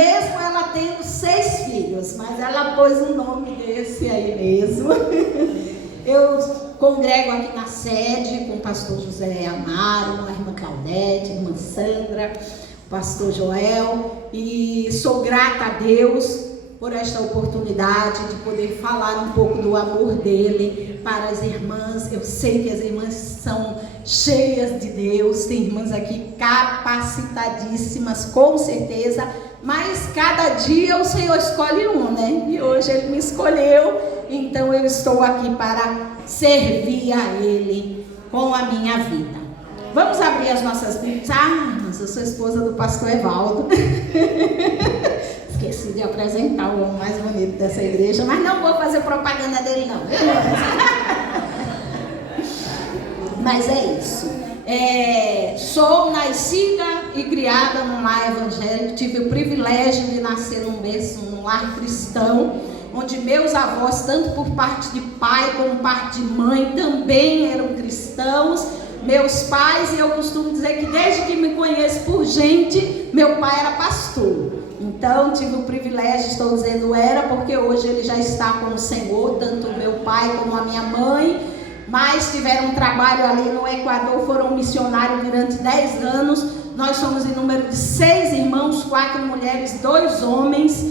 mesmo ela tendo 6 filhos, mas ela pôs um nome desse aí mesmo. Eu congrego aqui na sede com o pastor José Amaro, a irmã Claudete, a irmã Sandra, o pastor Joel, e sou grata a Deus por esta oportunidade de poder falar um pouco do amor dele para as irmãs. Eu sei que as irmãs são cheias de Deus, tem irmãs aqui capacitadíssimas, com certeza, mas cada dia o Senhor escolhe um, né? E hoje Ele me escolheu, então eu estou aqui para servir a Ele com a minha vida. Vamos abrir as nossas Bíblias. Irmãs, eu sou esposa do pastor Evaldo. Esqueci de apresentar o homem mais bonito dessa igreja, mas não vou fazer propaganda dele não. Mas é isso. Sou nascida e criada num lar evangélico. Tive o privilégio de nascer num lar cristão, onde meus avós, tanto por parte de pai como parte de mãe, também eram cristãos. Meus pais, e eu costumo dizer que desde que me conheço por gente, meu pai era pastor. Então tive o privilégio, estou dizendo era, porque hoje ele já está com o Senhor, tanto o meu pai como a minha mãe, mas tiveram um trabalho ali no Equador, foram missionários durante 10 anos. Nós somos em número de 6 irmãos, 4 mulheres, 2 homens,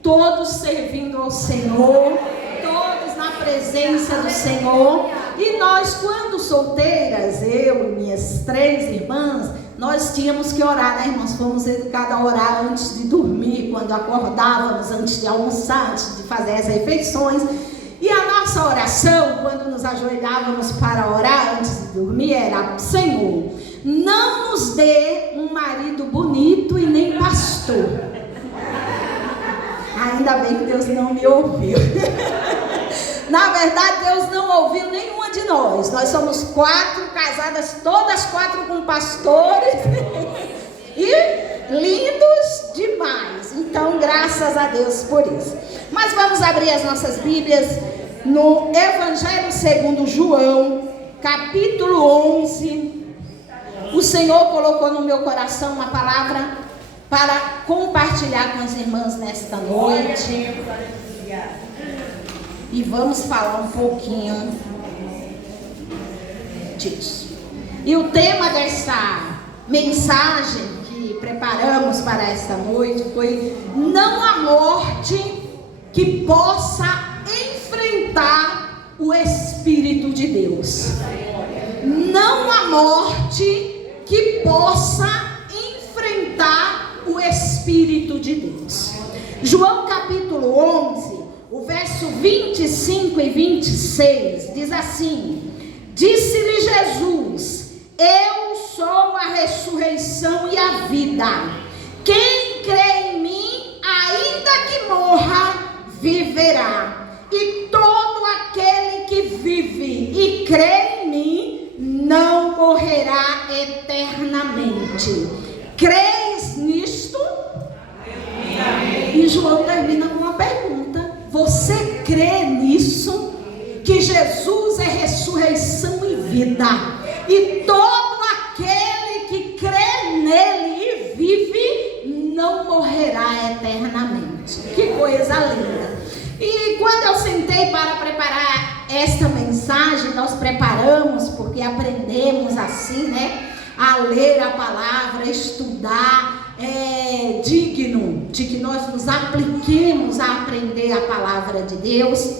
todos servindo ao Senhor, todos na presença do Senhor. E nós, quando solteiras, eu e minhas 3 irmãs, nós tínhamos que orar, né, irmãos? Fomos educadas a orar antes de dormir, quando acordávamos, antes de almoçar, antes de fazer as refeições. E a nossa oração, quando nos ajoelhávamos para orar antes de dormir, era: Senhor, não nos dê um marido bonito e nem pastor. Ainda bem que Deus não me ouviu. Na verdade, Deus não ouviu nenhuma de nós. Nós somos 4 casadas, todas 4 com pastores. E lindos demais. Então, graças a Deus por isso. Mas vamos abrir as nossas Bíblias no Evangelho segundo João, capítulo 11. O Senhor colocou no meu coração uma palavra para compartilhar com as irmãs nesta noite. E vamos falar um pouquinho disso. E o tema dessa mensagem que preparamos para esta noite foi: não há morte que possa enfrentar o Espírito de Deus. Não há morte que possa enfrentar o Espírito de Deus. João capítulo 11, o verso 25 e 26 diz assim: disse-lhe Jesus: eu sou a ressurreição e a vida. Quem crê em mim, ainda que morra, viverá. E todo aquele que vive e crê em mim não morrerá eternamente. Crês nisto? E João termina com uma pergunta: você crê nisso? Que Jesus é ressurreição e vida, e todo aquele que crê nele e vive não morrerá eternamente. Que coisa linda! E quando eu sentei para preparar esta mensagem, nós preparamos porque aprendemos assim, né? A ler a palavra, estudar. É digno de que nós nos apliquemos a aprender a palavra de Deus.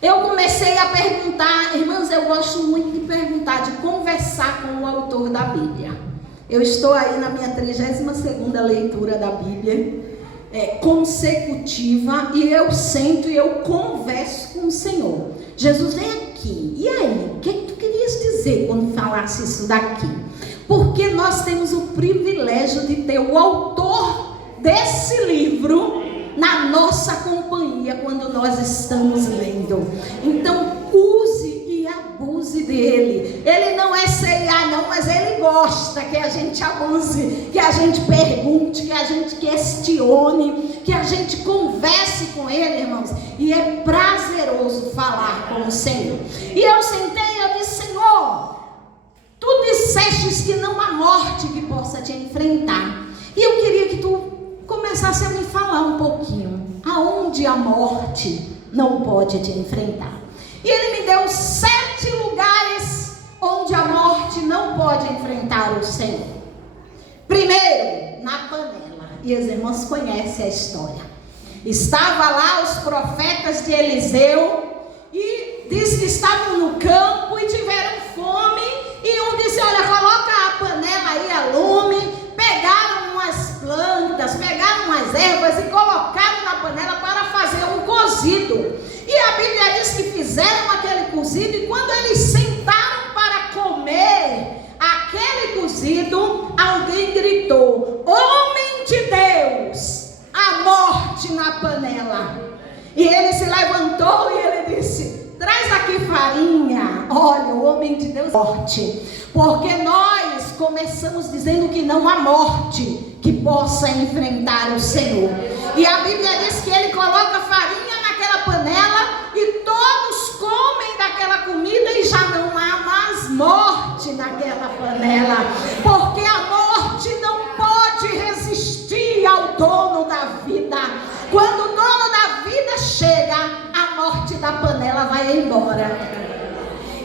Eu comecei a perguntar, irmãs, eu gosto muito de perguntar, de conversar com o autor da Bíblia. Eu estou aí na minha 32ª leitura da Bíblia, consecutiva, e eu sento e eu converso com o Senhor. Jesus, vem aqui, e aí, o que tu querias dizer quando falasse isso daqui? Porque nós temos o privilégio de ter o autor desse livro na nossa companhia quando nós estamos lendo. Então, use e abuse dele. Ele não é C&A não, mas ele gosta que a gente abuse, que a gente pergunte, que a gente questione, que a gente converse com ele, irmãos. E é prazeroso falar com o Senhor. E eu sentei e eu disse: Senhor, tu dissestes que não há morte que possa te enfrentar. E eu queria que tu começasse começasse a me falar um pouquinho aonde a morte não pode te enfrentar. E ele me deu 7 lugares onde a morte não pode enfrentar o Senhor. Primeiro, na panela. E os irmãos conhecem a história. Estava lá os profetas de Eliseu e diz que estavam no campo e tiveram fome. E um disse: olha, coloca a panela aí a lume. Pegaram umas plantas, pegaram umas ervas e colocaram na panela para fazer um cozido. E a Bíblia diz que fizeram aquele cozido, e quando eles sentaram para comer aquele cozido, alguém gritou: homem de Deus, a morte na panela. E ele se levantou e ele disse: traz aqui farinha. Olha, o homem de Deus, morte. Porque nós começamos dizendo que não há morte que possa enfrentar o Senhor. E a Bíblia diz que ele coloca farinha naquela panela e todos comem daquela comida e já não há mais morte naquela panela. Porque a morte não pode resistir ao dono da vida. Quando o dono da vida chega, a morte da panela vai embora.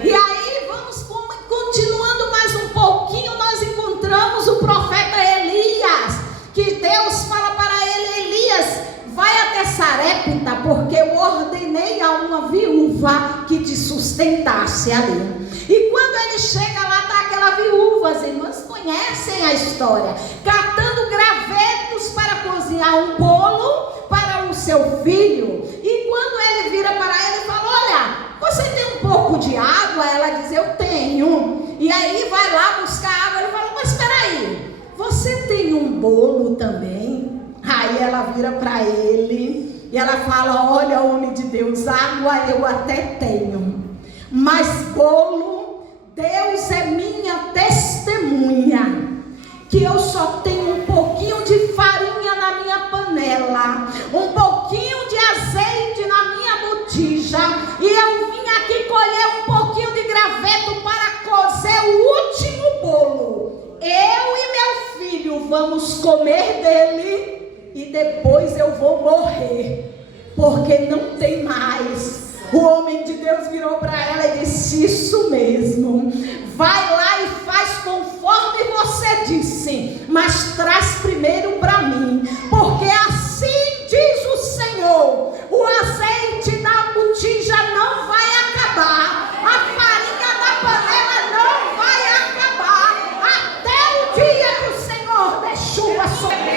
E aí vamos continuando mais um pouquinho, nós encontramos o profeta Elias, que Deus fala para ele: Elias, vai até Sarepta, porque eu ordenei a uma viúva que te sustentasse ali. E quando ele chega lá, está aquela viúva, as irmãs conhecem a história, catando gravetos para cozinhar um bolo para o seu filho. E quando ele vira para ele e fala: olha, você tem um pouco de água? Ela diz: eu tenho. E aí vai lá buscar água. Ele fala: mas espera aí, você tem um bolo também? Aí ela vira para ele e ela fala: olha, homem de Deus, água eu até tenho, mas bolo, Deus é minha testemunha, que eu só tenho um pouquinho de farinha na minha panela, um pouquinho de azeite na minha botija, e eu vim aqui colher um pouquinho de graveto para cozer o último bolo. Eu e meu filho vamos comer dele e depois eu vou morrer, porque não tem mais. O homem de Deus virou para ela e disse: isso mesmo, vai lá e faz conforme você disse, mas traz primeiro para mim, porque assim diz o Senhor: o azeite da botija não vai acabar, a farinha da panela não vai acabar, até o dia que o Senhor der chuva sobre.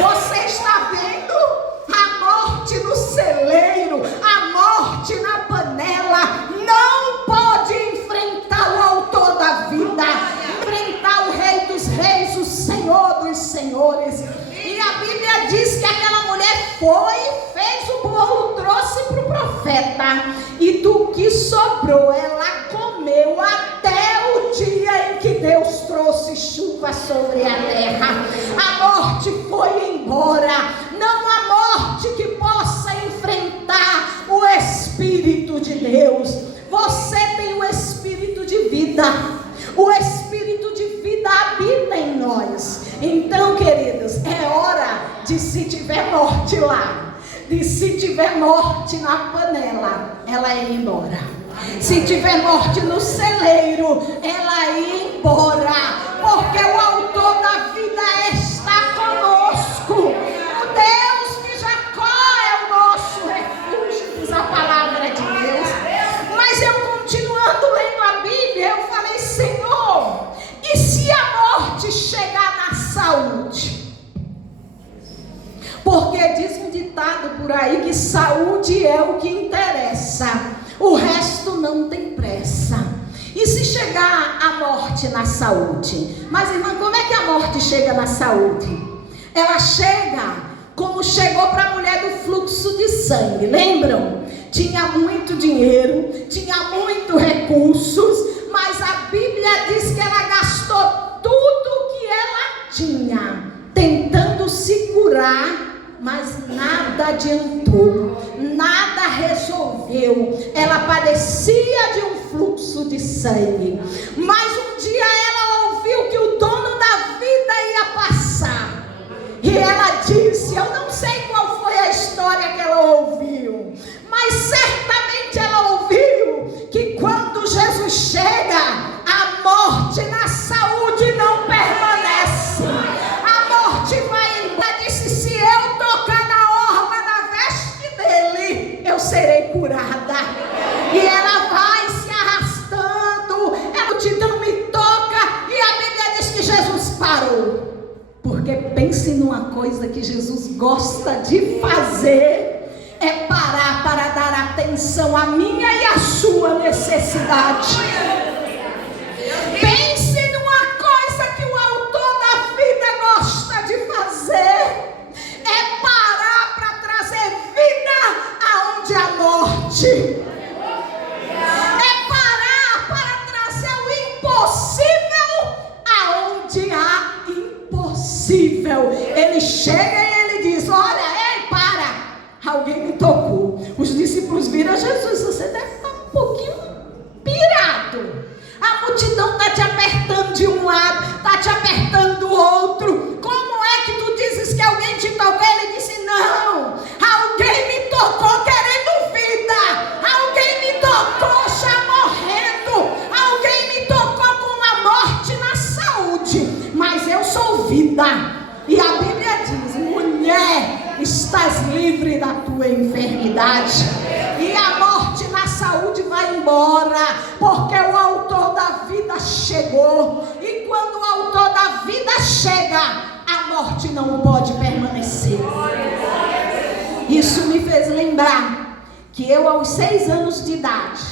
Você está vendo a morte no celeiro, a morte na panela não pode enfrentar o autor da vida, enfrentar o Rei dos Reis, o Senhor dos Senhores. E a Bíblia diz que aquela mulher foi, fez o bolo, trouxe para o profeta, e do que sobrou ela comeu até o dia em que Deus trouxe chuva sobre a terra. A morte foi embora. Não há morte que possa enfrentar o Espírito de Deus. Você tem o Espírito de vida. O Espírito de vida habita em nós. Então, queridos, é hora de, se tiver morte lá, de se tiver morte na panela, ela ir embora. Se tiver morte no celeiro, ela ir embora, porque o autor da vida está conosco. O Deus de Jacó é o nosso refúgio, diz a palavra de Deus. Mas eu, continuando lendo a Bíblia, eu falei: Senhor, e se a morte chegar na saúde? Porque diz um ditado por aí que saúde é o que interessa, o resto não tem pressa. E se chegar a morte na saúde? Mas, irmã, como é que a morte chega na saúde? Ela chega como chegou para a mulher do fluxo de sangue. Lembram? Tinha muito dinheiro, tinha muitos recursos, mas a Bíblia diz que ela gastou tudo que ela tinha tentando se curar, mas nada adiantou, nada resolveu. Ela padecia de um fluxo de sangue, mas um dia ela ouviu que o dono da vida ia passar, e ela disse: eu pense numa coisa que Jesus gosta de fazer, é parar para dar atenção à minha e à sua necessidade. Pense numa coisa que o autor da vida gosta de fazer, é parar para trazer vida aonde há morte. É parar para trazer o impossível aonde há impossível. Ele chega e ele diz: olha, ei, para, alguém me tocou. Os discípulos viram: Jesus, você deve estar um pouquinho pirado. A multidão está te apertando de um lado, está te apertando do outro. Como é que tu dizes que alguém te tocou? Ele disse: não, alguém me tocou querendo vida. Alguém me tocou já morrendo. Alguém me tocou com a morte na saúde. Mas eu sou vida. E a Bíblia diz: mulher, estás livre da tua enfermidade. E a morte na saúde vai embora, porque o autor da vida chegou. E quando o autor da vida chega, a morte não pode permanecer. Isso me fez lembrar que eu, aos 6 anos de idade,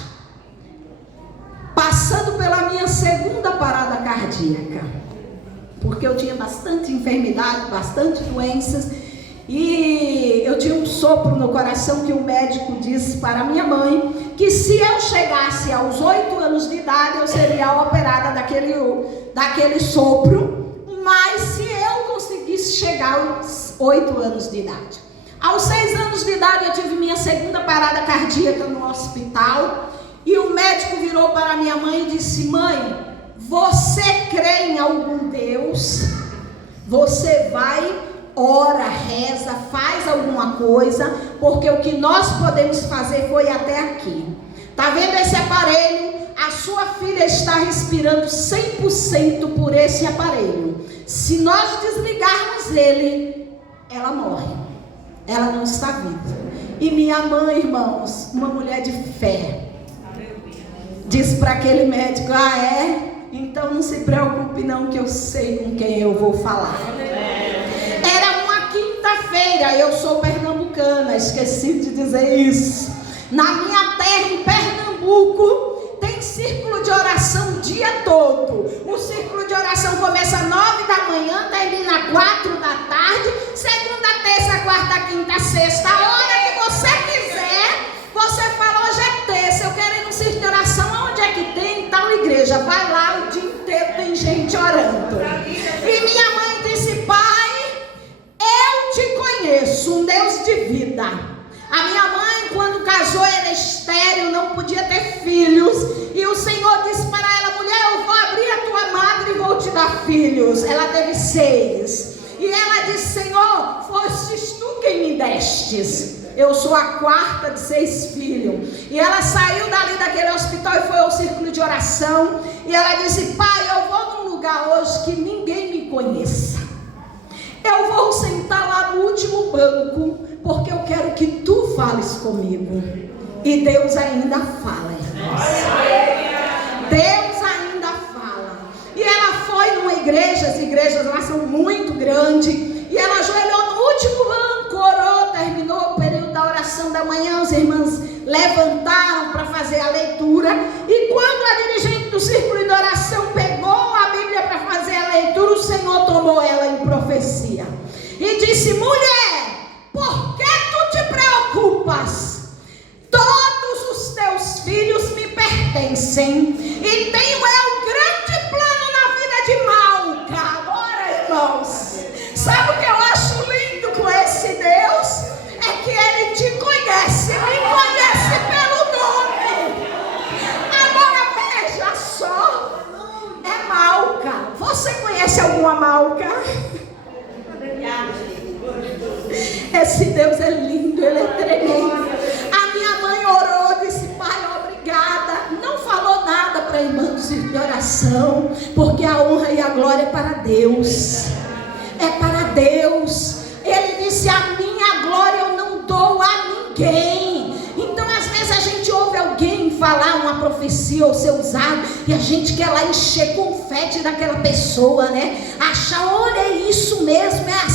passando pela minha segunda parada cardíaca, porque eu tinha bastante enfermidade, bastante doenças, e eu tinha um sopro no coração que o médico disse para minha mãe que se eu chegasse aos 8 anos de idade eu seria operada daquele sopro, mas se eu conseguisse chegar aos 8 anos de idade. Aos 6 anos de idade eu tive minha segunda parada cardíaca no hospital, e o médico virou para minha mãe e disse: mãe, você crê em algum Deus? Você vai, ora, reza, faz alguma coisa, porque o que nós podemos fazer foi até aqui. Tá vendo esse aparelho? A sua filha está respirando 100% por esse aparelho. Se nós desligarmos ele, ela morre. Ela não está viva. E minha mãe, irmãos, uma mulher de fé, disse para aquele médico: ah, é? Então não se preocupe não, que eu sei com quem eu vou falar. Era uma quinta-feira, eu sou pernambucana, esqueci de dizer isso. Na minha terra, em Pernambuco, tem círculo de oração o dia todo. O círculo de oração começa às 9 da manhã, termina às 4 da tarde, segunda, terça, quarta, quinta, sexta. A hora que você quiser, você fala: hoje é terça, eu quero ir no círculo de oração. Aonde é que tem? Tal igreja. Vai lá, o dia inteiro tem gente orando. E minha mãe disse: pai, eu te conheço, um Deus de vida. A minha mãe, quando casou, era estéril, não podia ter filhos. E o Senhor disse para ela: mulher, eu vou abrir a tua madre e vou te dar filhos. Ela teve 6. E ela disse: Senhor, fostes tu quem me destes. Eu sou a 4ª de 6 filhos. E ela saiu dali daquele hospital e foi ao círculo de oração. E ela disse: pai, eu vou num lugar hoje que ninguém me conheça. Eu vou sentar lá no último banco, porque eu quero que tu fales comigo. E Deus ainda fala, irmãos. Deus ainda fala. E ela foi numa igreja, as igrejas lá são muito grandes. E ela ajoelhou no último banco, orou, terminou o período da oração da manhã. Os irmãos levantaram para fazer a leitura. E quando a dirigente do círculo de oração pegou a Bíblia para fazer a leitura, o Senhor tomou ela em profecia e disse: mulher, por que tu te preocupas? Todos os teus filhos me pertencem e tenho um grande plano na vida de Malca. Agora, irmãos, sabe o que eu acho lindo com esse Deus? É que ele te conhece, me conhece pelo nome. Agora veja só, é Malca. Você conhece alguma Malca? Esse Deus é lindo, ele é tremendo. A minha mãe orou, disse: pai, obrigada. Não falou nada para a irmã do círculo de oração, porque a honra e a glória é para Deus. É para Deus. Ele disse: a minha glória eu não dou a ninguém. Então às vezes a gente ouve alguém falar uma profecia ou ser usado, e a gente quer lá encher confete daquela pessoa, né? Achar: olha, é isso mesmo, é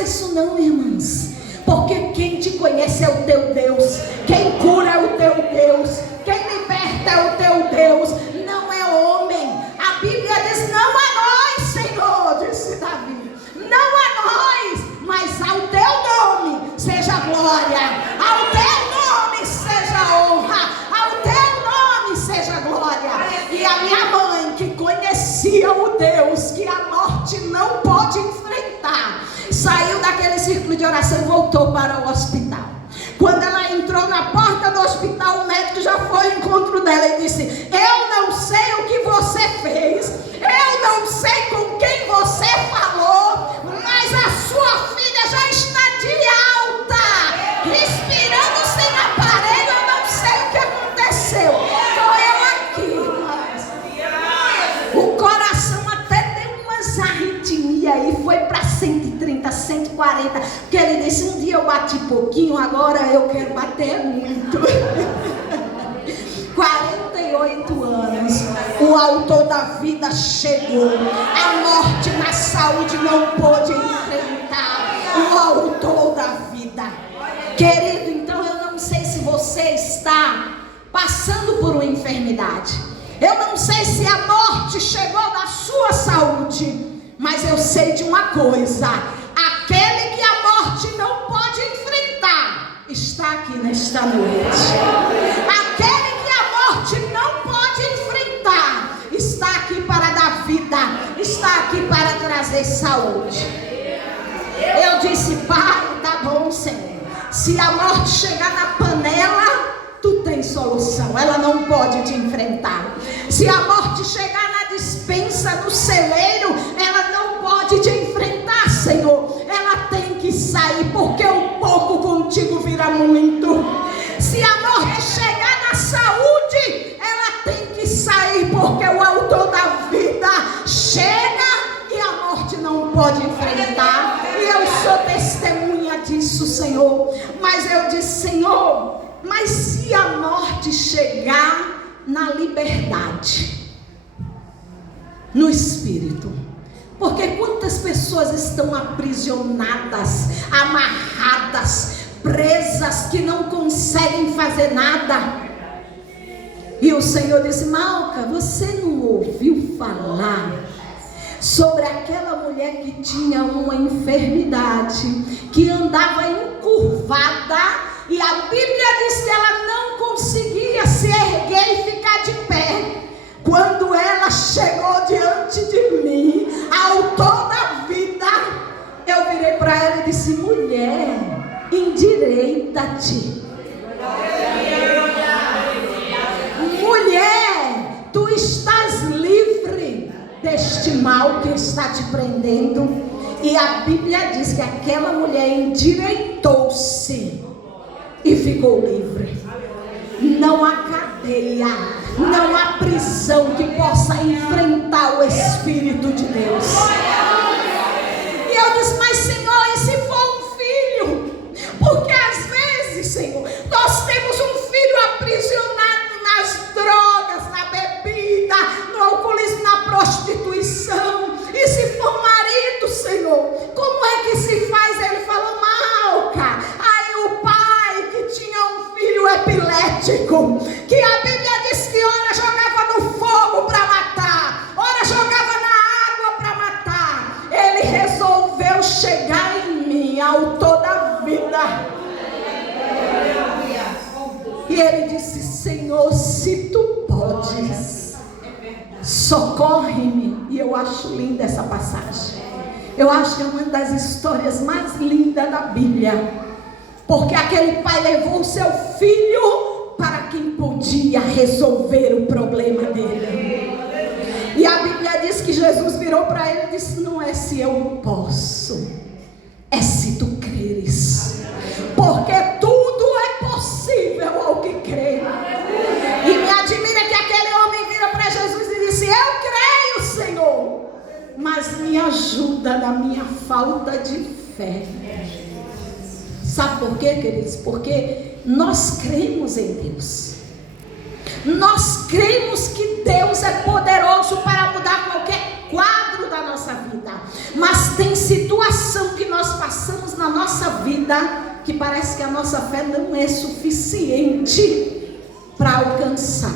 faça isso não, irmãs. Porque quem te conhece é o teu Deus. Quem cura é o teu Deus. Quem liberta é o teu Deus. Não é homem. A Bíblia diz: não a nós, Senhor, disse Davi. Não a nós, mas ao teu nome seja glória. Ao teu nome seja honra. Ao teu nome seja glória. E a minha mãe, que conhecia o Deus que a morte não pode enfrentar, saiu daquele círculo de oração e voltou para o hospital. Quando ela entrou na porta do hospital, o médico já foi ao encontro dela e disse: eu não sei o que você fez, eu não sei com quem você falou, mas a sua filha já está de alta, respirando sem aparelho. Eu não sei o que aconteceu. Estou eu aqui, mas o coração até deu umas arritmias e foi para 130, 140, porque ele disse: um dia eu bati pouquinho, agora eu quero bater muito. 48 anos, o autor da vida chegou. A morte na saúde não pôde enfrentar o autor da vida. Querido, então eu não sei se você está passando por uma enfermidade. Eu não sei se a morte chegou na sua saúde, mas eu sei de uma coisa: aquele que a morte não pode enfrentar está aqui nesta noite. Aquele que a morte não pode enfrentar está aqui para dar vida, está aqui para trazer saúde. Eu disse: Pai, tá bom, Senhor. Se a morte chegar na panela, tu tens solução. Ela não pode te enfrentar. Se a morte chegar na despensa, no celeiro, ela não pode te enfrentar, Senhor. Ela tem que sair, porque o pouco contigo vira muito. Se a morte chegar na saúde, ela tem que sair, porque o autor da vida chega e a morte não pode enfrentar. E eu sou testemunha disso, Senhor. Mas eu disse: Senhor, mas se a morte chegar na liberdade, no espírito? Porque quantas pessoas estão aprisionadas, amarradas, presas, que não conseguem fazer nada. E o Senhor disse: Malca, você não ouviu falar sobre aquela mulher que tinha uma enfermidade, que andava encurvada, e a Bíblia diz que ela não conseguia se erguer e ficar de pé. Quando ela chegou diante de mim, autor da vida, eu virei para ela e disse: mulher, endireita-te. Mulher, tu estás livre deste mal que está te prendendo. E a Bíblia diz que aquela mulher endireitou-se e ficou livre. Não há cadeia, não há prisão que possa enfrentar o Espírito de Deus. E eu disse: mas Senhor, e se for um filho? Porque às vezes, Senhor, nós temos um filho aprisionado nas drogas, na bebida, no alcoolismo, na prostituição. E se for marido, Senhor, como é que se faz? Ele falou: Malca, aí o pai que tinha um filho epilético, que a Bíblia diz que ora jogava no fogo para matar, ora jogava na água para matar, ele resolveu chegar em mim, autor da vida. E ele disse: Senhor, se tu podes, socorre-me. E eu acho linda essa passagem. Eu acho que é uma das histórias mais lindas da Bíblia. Porque aquele pai levou o seu filho para quem podia resolver o problema dele. E a Bíblia diz que Jesus virou para ele e disse: não é se eu posso, é se tu creres. Porque tudo é possível ao que crê. E me admira que aquele homem vira para Jesus e disse: eu creio, Senhor, mas me ajuda na minha falta de fé. Sabe por quê, queridos? Porque nós cremos em Deus. Nós cremos que Deus é poderoso para mudar qualquer quadro da nossa vida. Mas tem situação que nós passamos na nossa vida que parece que a nossa fé não é suficiente para alcançar.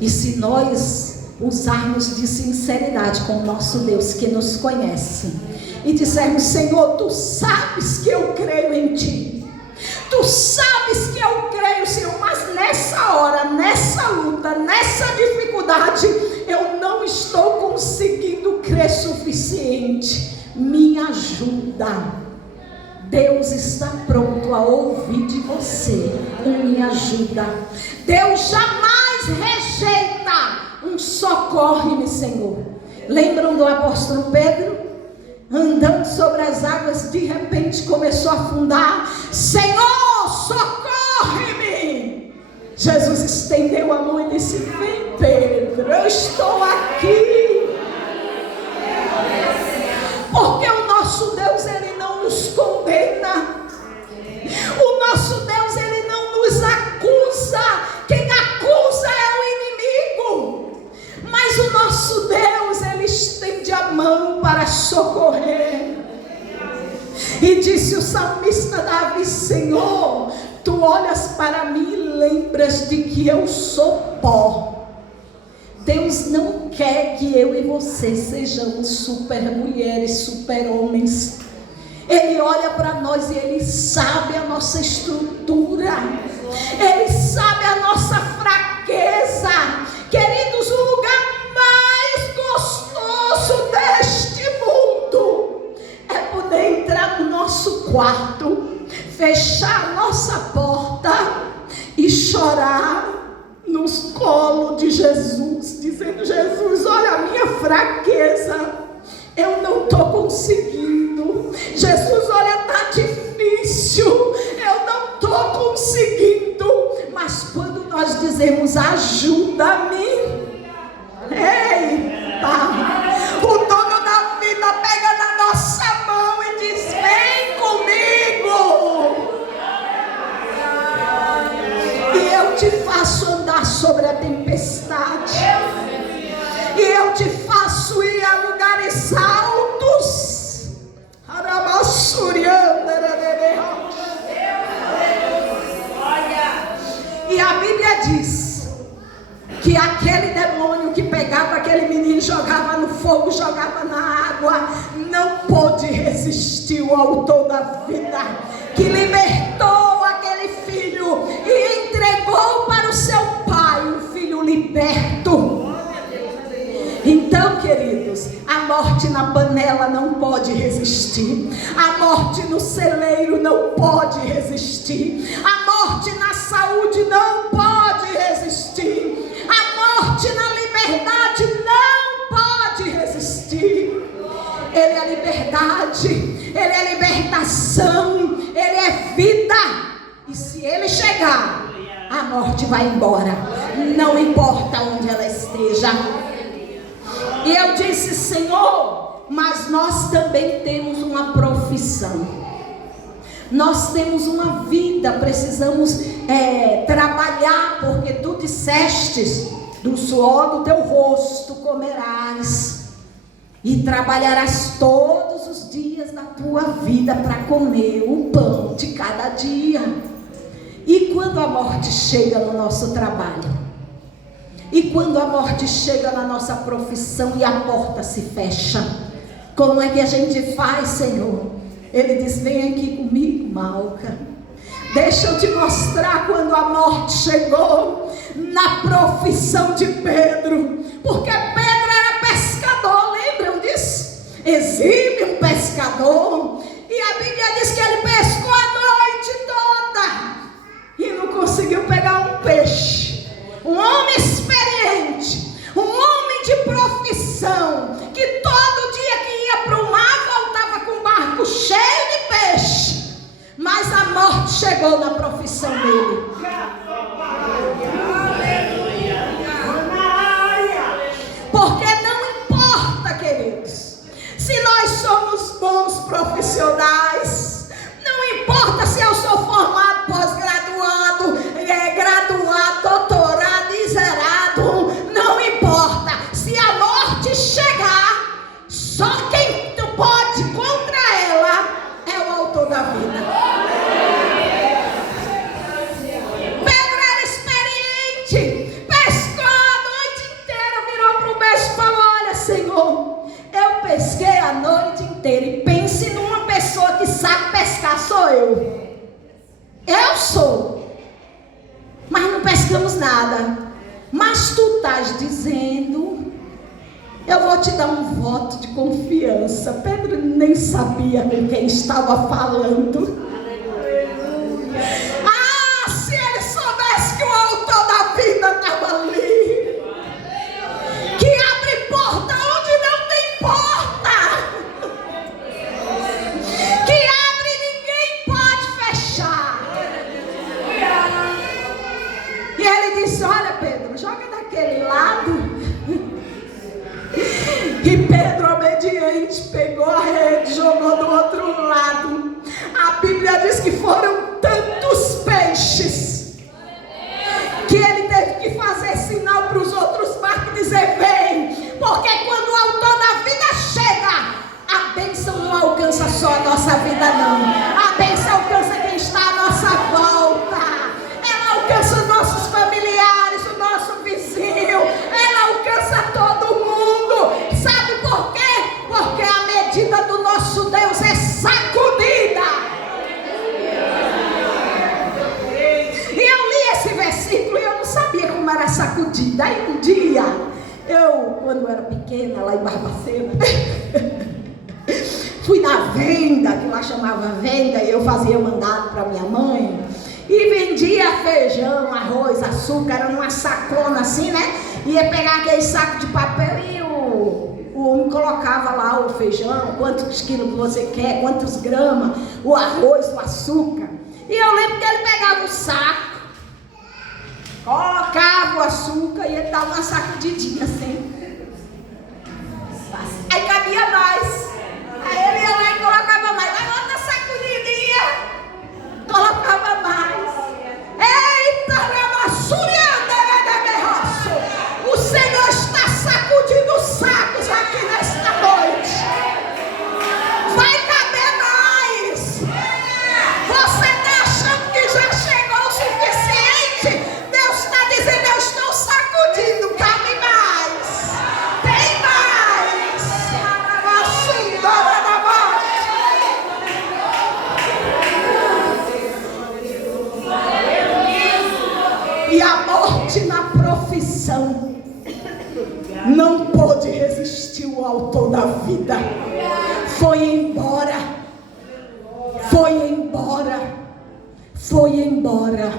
E se nós usarmos de sinceridade com o nosso Deus que nos conhece e dissermos: Senhor, Tu sabes que eu creio em Ti, Tu sabes que eu creio, Senhor, mas nessa hora, nessa luta, nessa dificuldade, eu não estou conseguindo crer suficiente, me ajuda. Deus está pronto a ouvir de você me ajuda. Deus jamais rejeita um socorre-me, Senhor. Lembram do apóstolo Pedro? Andando sobre as águas, de repente começou a afundar. Senhor, socorre-me! Jesus estendeu a mão e disse: vem, Pedro, eu estou aqui. Porque o nosso Deus, Ele não nos condena. O nosso Deus, Ele não nos acusa. Quem acusa é o inimigo. Mas o nosso Deus, Ele estende a mão para socorrer. E disse o salmista Davi: Senhor, Tu olhas para mim e lembras de que eu sou pó. Deus não quer que eu e você sejamos super mulheres, super homens. Ele olha para nós e Ele sabe a nossa estrutura. Ele sabe a nossa fraqueza. Queridos, o lugar mais gostoso deste mundo é poder entrar no nosso quarto, fechar a nossa porta e chorar nos colos de Jesus, dizendo: Jesus, olha a minha fraqueza, eu não estou conseguindo. Jesus, olha, está difícil, eu não estou conseguindo. Mas quando nós dizemos: ajuda-me, eita, o dono da vida pega na nossa mão e diz: vem comigo, e eu te faço andar sobre a tempestade, e eu te faço ir a lugares altos. E a Bíblia diz que aquele demônio que pegava aquele menino, jogava no fogo, jogava na água, não pôde resistir ao autor da vida, que libertou aquele filho e entregou para o seu pai, um filho liberto. Então, queridos, a morte na panela não pode resistir, a morte no celeiro não pode resistir, a morte na saúde não pode resistir, a morte na liberdade não pode resistir. Ele é liberdade, Ele é libertação, Ele é vida. E se Ele chegar, a morte vai embora, não importa onde ela esteja. E eu disse: Senhor, mas nós também temos uma profissão, nós temos uma vida, precisamos trabalhar, porque Tu dissestes: do suor do teu rosto comerás, e trabalharás todos os dias da tua vida para comer o pão de cada dia. E quando a morte chega no nosso trabalho? E quando a morte chega na nossa profissão e a porta se fecha? Como é que a gente faz, Senhor? Ele diz: vem aqui comigo, Malca. Deixa eu te mostrar quando a morte chegou na profissão de Pedro. Porque Pedro era pescador, lembram disso? Exímio pescador. E a Bíblia diz que ele pescou a noite toda e não conseguiu pegar um peixe. Um homem experiente, um homem de profissão, que todo dia que ia para o mar voltava com o barco cheio de peixe. Mas a morte chegou na profissão dele. Porque não importa, queridos, se nós somos bons profissionais, não importa se eu sou formado, pós-graduado, graduado, doutorado, zerado, não importa. Se a morte chega inteira. E pense numa pessoa que sabe pescar, sou eu. Eu sou. Mas não pescamos nada. Mas tu estás dizendo, eu vou te dar um voto de confiança. Pedro nem sabia com quem estava falando. Ah, se ele soubesse que o autor da vida estava ali, que abre porta onde não tem porta, que abre e ninguém pode fechar. E ele disse, olha Pedro, joga daquele lado. E Pedro, obediente, pegou a rede, jogou do outro lado. A Bíblia diz que foram tantos peixes que ele teve que fazer sinal para os outros barcos e dizer, vem, porque quando o autor da vida chega, a bênção não alcança só a nossa vida não, a bênção alcança quem está à nossa volta, ela alcança os nossos familiares, o nosso vizinho, ela alcança todo mundo. Sabe por quê? Porque a medida do nosso Deus é sacudida. E eu li esse versículo e eu não sabia como era sacudida. Aí um dia, quando eu era pequena, lá em Barbacena, fui na venda, que lá chamava venda, e eu fazia mandado para minha mãe. E vendia feijão, arroz, açúcar, era numa sacona assim, né? Ia pegar aquele saco de papel e o homem colocava lá o feijão, quantos quilos você quer, quantos gramas, o arroz, o açúcar. E eu lembro que ele pegava o saco, colocava o açúcar e ele dava uma sacudidinha assim. Aí cabia mais. Aí ele ia lá e colocava mais. Aí outra sacudidinha, colocava mais. Eita, o Senhor está sacudindo sacos aqui nesta noite. Vai caber mais. Você está achando que já chegou o suficiente? Deus está dizendo, eu estou sacudindo, cabe mais. Tem mais. E a morte na profissão não pôde resistir o autor da vida. Foi embora. Foi embora. Foi embora.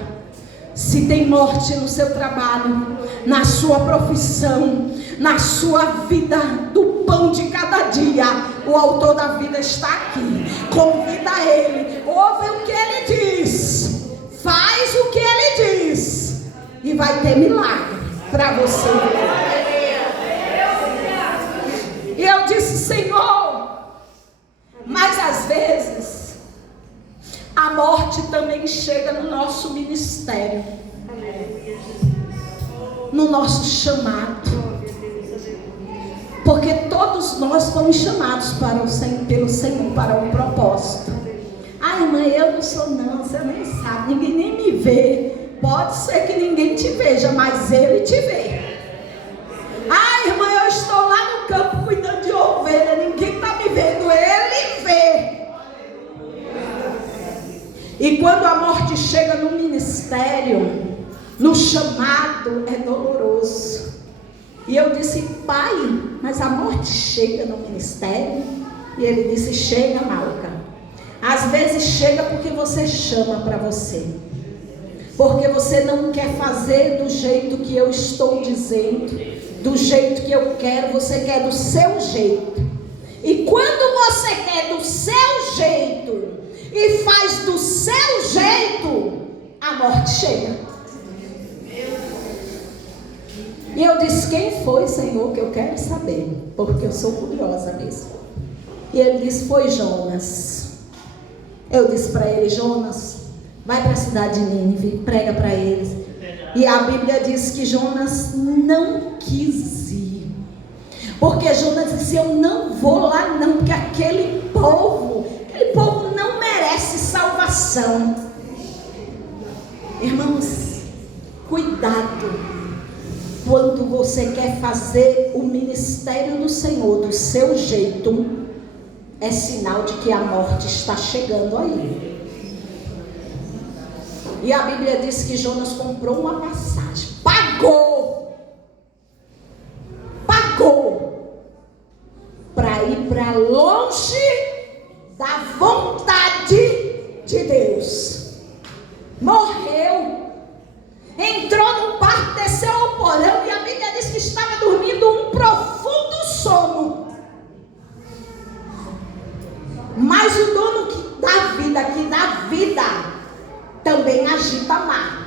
Se tem morte no seu trabalho, na sua profissão, na sua vida, do pão de cada dia, o autor da vida está aqui. Convida ele, ouve o que ele diz, faz o que ele diz, e vai ter milagre para você. E eu disse, Senhor, mas às vezes a morte também chega no nosso ministério, no nosso chamado, porque todos nós fomos chamados pelo Senhor para um propósito. Ai, mãe, eu não sou não, você nem sabe, ninguém nem me vê. Pode ser que ninguém te veja, mas Ele te vê. Ai, irmã, eu estou lá no campo cuidando de ovelha, ninguém está me vendo, Ele vê. E quando a morte chega no ministério, no chamado, é doloroso. E eu disse, Pai, mas a morte chega no ministério? E ele disse, chega, Malca. Às vezes chega porque você chama para você. Porque você não quer fazer do jeito que eu estou dizendo, do jeito que eu quero, você quer do seu jeito. E quando você quer do seu jeito e faz do seu jeito, a morte chega. E eu disse, quem foi, Senhor, que eu quero saber, porque eu sou curiosa mesmo. E ele disse, foi Jonas. Eu disse para ele, Jonas, vai para a cidade de Nínive, prega para eles. E a Bíblia diz que Jonas não quis ir. Porque Jonas disse, eu não vou lá não, porque aquele povo não merece salvação. Irmãos, cuidado quando você quer fazer o ministério do Senhor do seu jeito é sinal de que a morte está chegando aí. E a Bíblia diz que Jonas comprou uma passagem, pagou para ir para longe da vontade de Deus. Morreu, entrou no quarto, desceu ao porão, e a Bíblia diz que estava dormindo um profundo sono. Mas o dono que dá vida, também agita mar.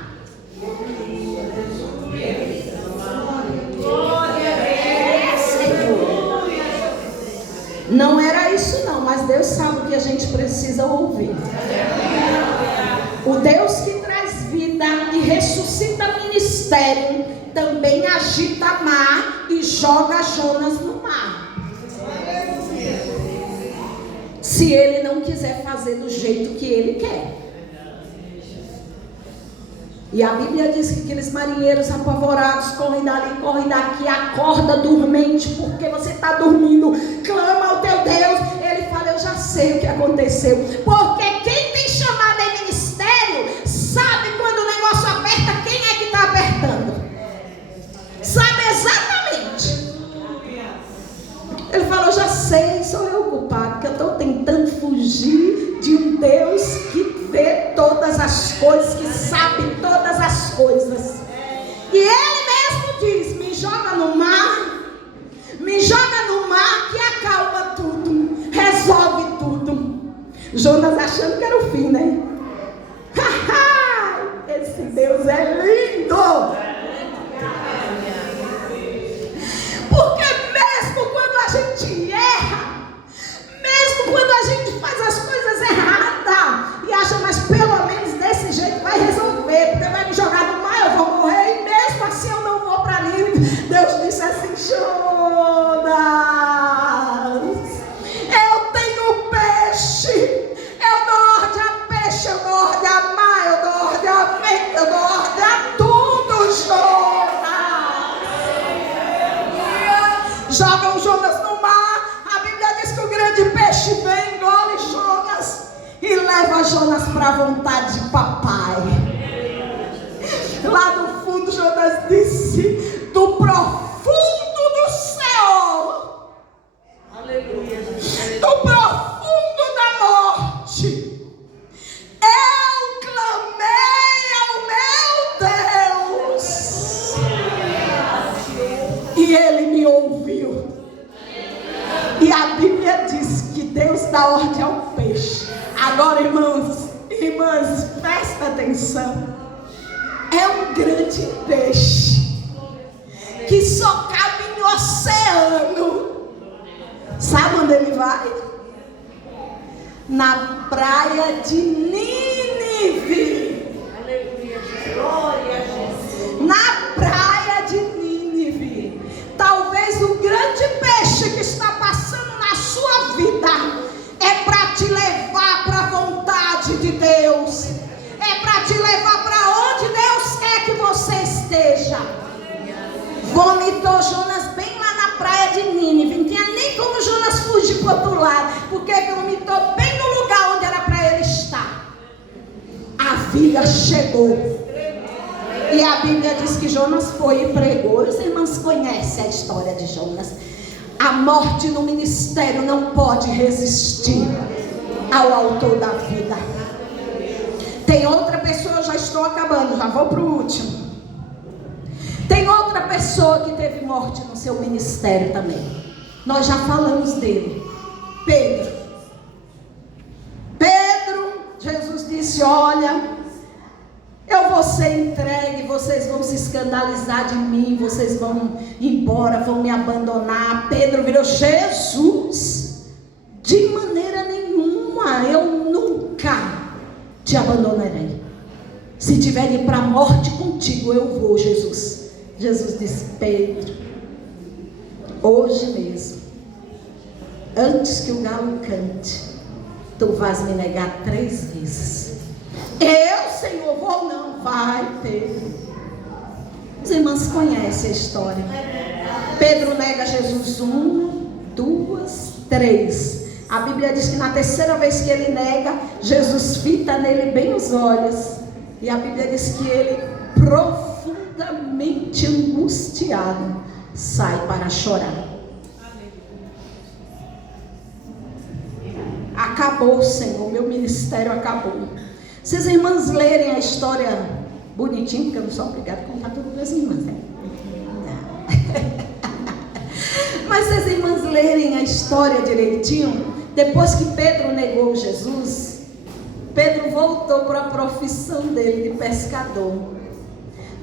Não era isso não, mas Deus sabe o que a gente precisa ouvir. O Deus que traz vida e ressuscita ministério, também agita mar e joga Jonas no mar. Se ele não quiser fazer do jeito que ele quer. E a Bíblia diz que aqueles marinheiros apavorados correm dali, correm daqui, acorda dormente, porque você está dormindo, clama ao teu Deus. Ele fala, eu já sei o que aconteceu, porque quem tem chamado em ministério, sabe quando o negócio aperta, quem é que está apertando, sabe exatamente. Ele fala, eu já sei, sou eu o culpado, que eu estou tentando fugir de um Deus que vê todas as coisas, que sabe todas as coisas. E ele mesmo diz, me joga no mar que acalma tudo, resolve tudo. Jonas achando que era o fim, né? Esse Deus é lindo. Porque mesmo quando a gente erra, mesmo quando a gente faz as coisas erradas e acha, mas pelo menos desse jeito vai resolver, porque vai me jogar no mar, eu vou morrer, e mesmo assim eu não vou para ali. Deus disse assim, Jonas, eu tenho peixe, eu dou ordem a peixe, eu dou ordem a mar, eu dou ordem a vento, eu dou ordem a tudo, Jonas. Jogam Jonas no mar, a Bíblia diz que o grande peixe vem, engole Jonas e leva Jonas para a vontade de papai. Lá no fundo Jonas disse, do profundo do céu, aleluia, do profundo da morte, eu clamei ao meu Deus e ele me ouviu. E a Bíblia diz que Deus dá ordem ao peixe. Agora, irmãs, presta atenção. É um grande peixe que só cabe no oceano. Sabe onde ele vai? Na praia de Nínive. Aleluia, glória a Jesus. Na praia de Nínive. Talvez o grande peixe que está passando na sua vida é para te levar para a vontade de Deus. É para te levar para onde Deus quer que você esteja. Vomitou Jonas bem lá na praia de Nínive. Não tinha nem como Jonas fugir para o outro lado, porque vomitou bem no lugar onde era para ele estar. A vida chegou. E a Bíblia diz que Jonas foi e pregou. Os irmãos conhecem a história de Jonas. A morte no ministério não pode resistir ao autor da vida. Tem outra pessoa, eu já estou acabando, já vou para o último. Tem outra pessoa que teve morte no seu ministério também. Nós já falamos dele. Pedro, Jesus disse, olha, eu vou ser entregue, vocês vão se escandalizar de mim, vocês vão embora, vão me abandonar. Pedro virou, Jesus, de maneira nenhuma, eu nunca te abandonarei. Se tiver ir para a morte contigo, eu vou, Jesus. Jesus disse, Pedro, hoje mesmo, antes que o galo cante, tu vais me negar 3 vezes. Eu, Senhor, vou não. Vai, Pedro. Os irmãos conhecem a história. Pedro nega Jesus 1, 2, 3. A Bíblia diz que na terceira vez que ele nega, Jesus fita nele bem os olhos. E a Bíblia diz que ele, profundamente angustiado, sai para chorar. Acabou, Senhor, meu ministério acabou. Se as irmãs lerem a história bonitinho, porque eu não sou obrigada a contar tudo para as irmãs, né? Mas se as irmãs lerem a história direitinho, depois que Pedro negou Jesus, Pedro voltou para a profissão dele de pescador.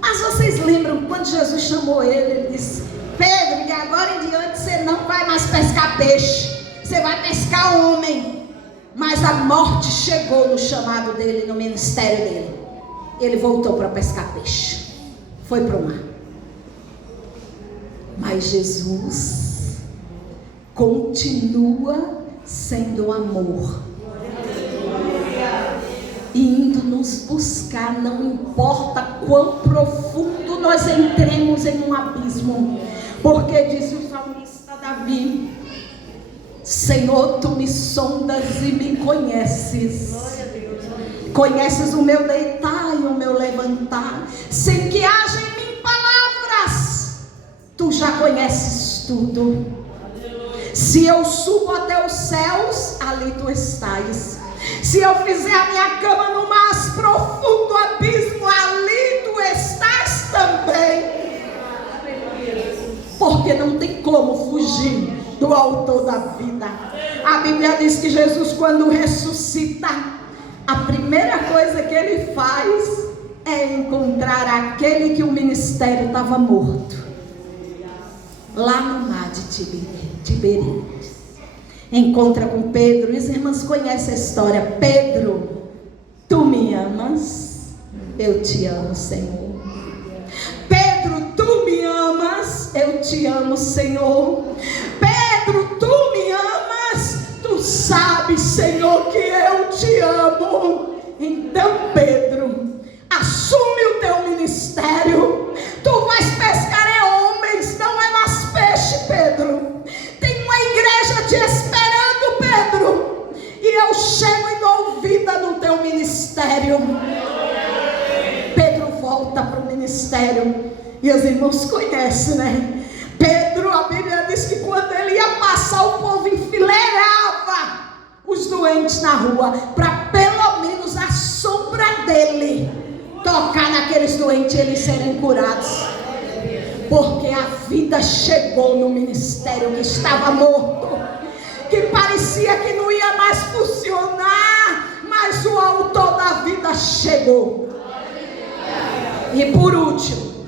Mas vocês lembram quando Jesus chamou ele disse: Pedro, de agora em diante você não vai mais pescar peixe, você vai pescar homem. Mas a morte chegou no chamado dele, no ministério dele. Ele voltou para pescar peixe, foi para o mar. Mas Jesus continua sendo amor, indo nos buscar, não importa quão profundo nós entremos em um abismo, porque diz o salmista Davi: Senhor, tu me sondas e me conheces. Conheces o meu deitar e o meu levantar, sem que haja em mim palavras. Tu já conheces tudo. Se eu subo até os céus, ali tu estás. Se eu fizer a minha cama no mais profundo abismo, ali tu estás também. Porque não tem como fugir do autor da vida. A Bíblia diz que Jesus, quando ressuscita, a primeira coisa que ele faz é encontrar aquele que o ministério estava morto, lá no mar de Tiberíades. Encontra com Pedro, e as irmãs conhecem a história. Pedro, tu me amas? Eu te amo, Senhor. Pedro, tu me amas? Eu te amo, Senhor. Pedro, tu me amas? Tu sabes, Senhor, que eu te amo. Então, Pedro, assume o teu ministério. Tu vais pescar homens, não é mais peixe, Pedro. Tem uma igreja te esperando, Pedro, e eu chego e dou vida no teu ministério. Pedro volta para o ministério, e os irmãos conhecem, né? Pedro, a Bíblia diz que quando ele ia passar, o povo enfileirava os doentes na rua, para pelo menos a sombra dele tocar naqueles doentes e eles serem curados. Porque a vida chegou no ministério que estava morto, que parecia que não ia mais funcionar, mas o autor da vida chegou. E por último,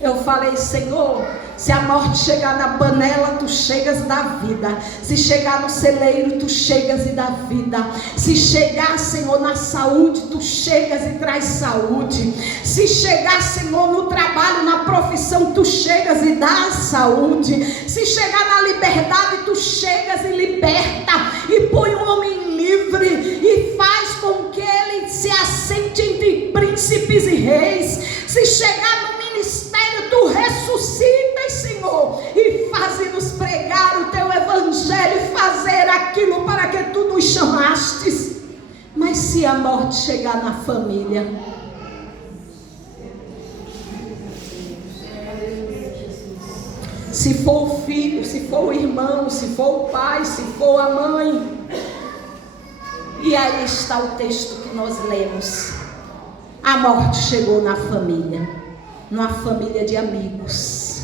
eu falei: Senhor, se a morte chegar na panela, tu chegas e dá vida. Se chegar no celeiro, tu chegas e dá vida. Se chegar, Senhor, na saúde, tu chegas e traz saúde. Se chegar, Senhor, no trabalho, na profissão, tu chegas e dá saúde. Se chegar na liberdade, tu chegas e liberta, e põe o homem livre, e faz com que ele se assente entre príncipes e reis. Se chegar no ministério, tu ressuscitas, Senhor, e faz-nos pregar o teu evangelho e fazer aquilo para que tu nos chamastes. Mas se a morte chegar na família, se for o filho, se for o irmão, se for o pai, se for a mãe, e aí está o texto que nós lemos: a morte chegou na família, numa família de amigos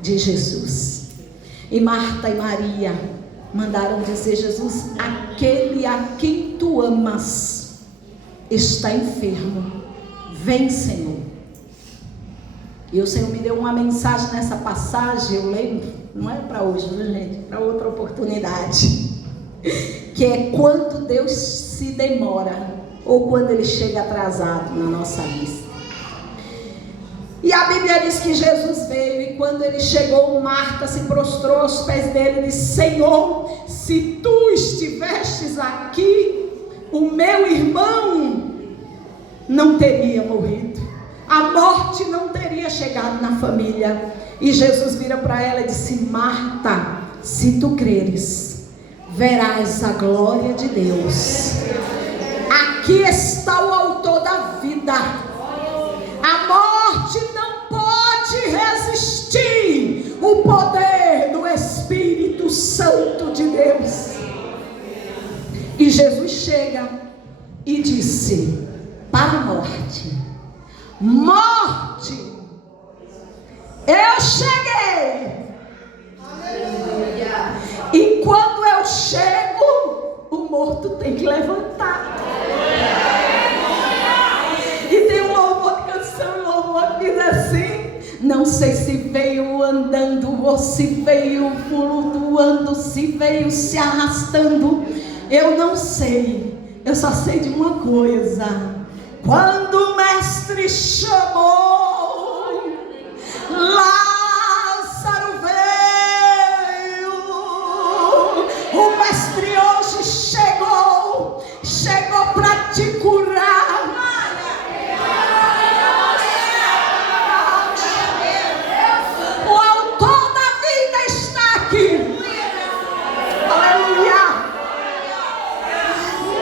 de Jesus. E Marta e Maria mandaram dizer: Jesus, aquele a quem tu amas está enfermo, vem, Senhor. E o Senhor me deu uma mensagem nessa passagem, eu lembro, não é para hoje, né, gente? Para outra oportunidade, que é quando Deus se demora, ou quando Ele chega atrasado na nossa lista. E a Bíblia diz que Jesus veio, e quando Ele chegou, Marta se prostrou aos pés dele e disse: Senhor, se tu estivestes aqui, o meu irmão não teria morrido, a morte não teria chegado na família. E Jesus vira para ela e disse: Marta, se tu creres, verás a glória de Deus. Aqui está o autor da vida. A morte não pode resistir o poder do Espírito Santo de Deus. E Jesus chega e disse para a morte: morte, eu cheguei. E quando eu chego, o morto tem que levantar. E tem um louvor de canção, um louvor que diz assim: não sei se veio andando ou se veio flutuando, se veio se arrastando, eu não sei. Eu só sei de uma coisa: quando o mestre chamou, Lázaro veio. O mestre hoje chegou para te curar. O autor da vida está aqui. Aleluia.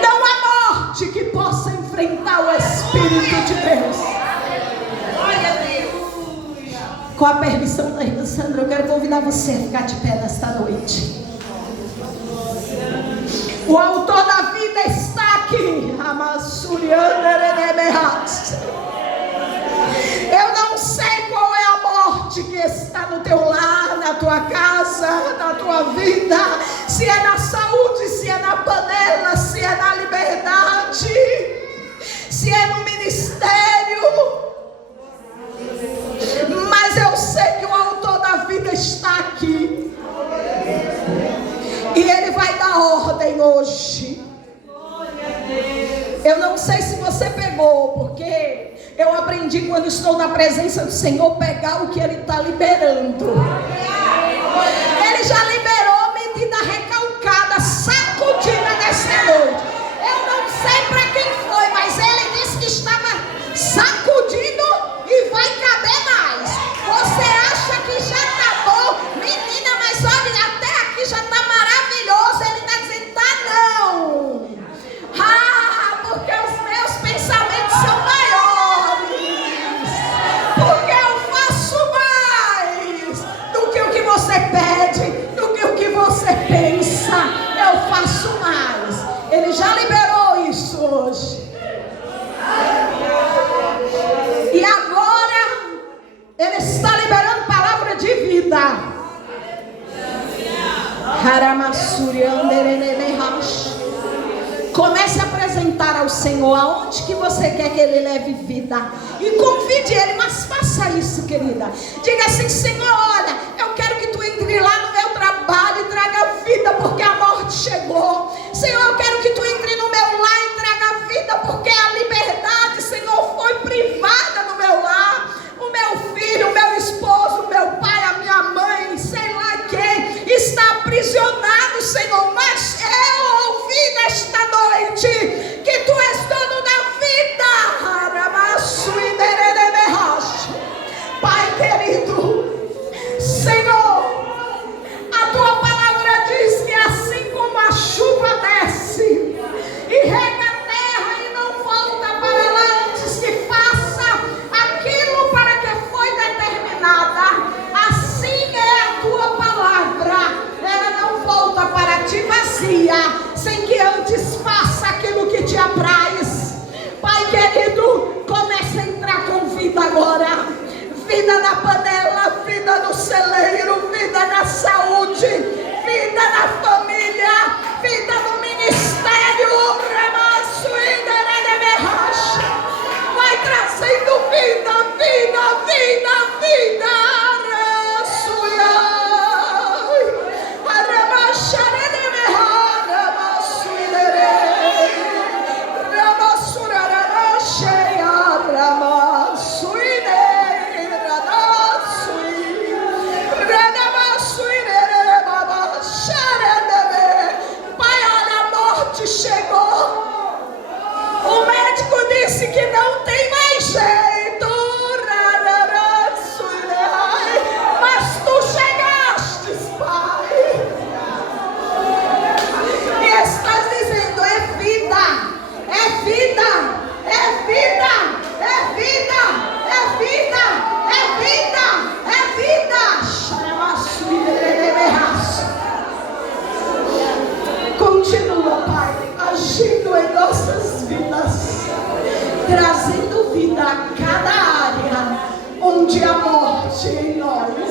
Não há morte que possa enfrentar o Espírito de Deus. Com a permissão da irmã Sandra, eu quero convidar você a ficar de pé nesta noite. O autor da vida está aqui. Eu não sei qual é a morte que está no teu lar, na tua casa, na tua vida. Se é na saúde, se é na panela, se é na liberdade, se é no ministério. Mas eu sei que o autor da vida está aqui. E ele vai dar ordem hoje. Eu não sei se você pegou, porque eu aprendi quando estou na presença do Senhor pegar o que Ele está liberando. Ele já liberou medida recalcada, sacudida nessa noite. Eu não sei para quem foi, mas Ele disse que estava sacudindo e vai caber mais. Você acha que já acabou? Menina, mas olha, até aqui já está maravilhoso. Ele está dizendo: tá não. Porque os meus pensamentos são maiores. Porque eu faço mais do que o que você pede, do que o que você pensa. Eu faço mais. Ele já liberou isso hoje. E agora Ele está liberando palavra de vida. Comece a apresentar ao Senhor aonde que você quer que Ele leve vida. E convide Ele, mas faça isso, querida. Diga assim: Senhor, olha, eu quero que Tu entre lá no meu trabalho e traga vida, porque a morte chegou. Senhor, eu quero que Tu entre no meu lar e traga vida, porque a liberdade, Senhor, foi privada no meu lar. O meu filho, o meu esposo, o meu pai, a minha mãe, sei lá quem, está aprisionado, Senhor. Mas eu ouvi nesta noite que Tu és dono da vida. Pai querido, Senhor, a Tua palavra diz que assim como a chuva desce e rega a terra e não volta para lá antes que faça aquilo para que foi determinada, assim é a Tua palavra. Ela não volta para Ti vazia, sem que antes faça aquilo que Te apraz. Pai querido, comece a entrar com vida agora. Vida na panela, vida no celeiro, vida na saúde, vida na família, vida no ministério. Vai trazendo vida, vida, vida, vida. Disse que não tem mais jeito, mas Tu chegastes, Pai. trazendo vida a cada área onde a morte em nós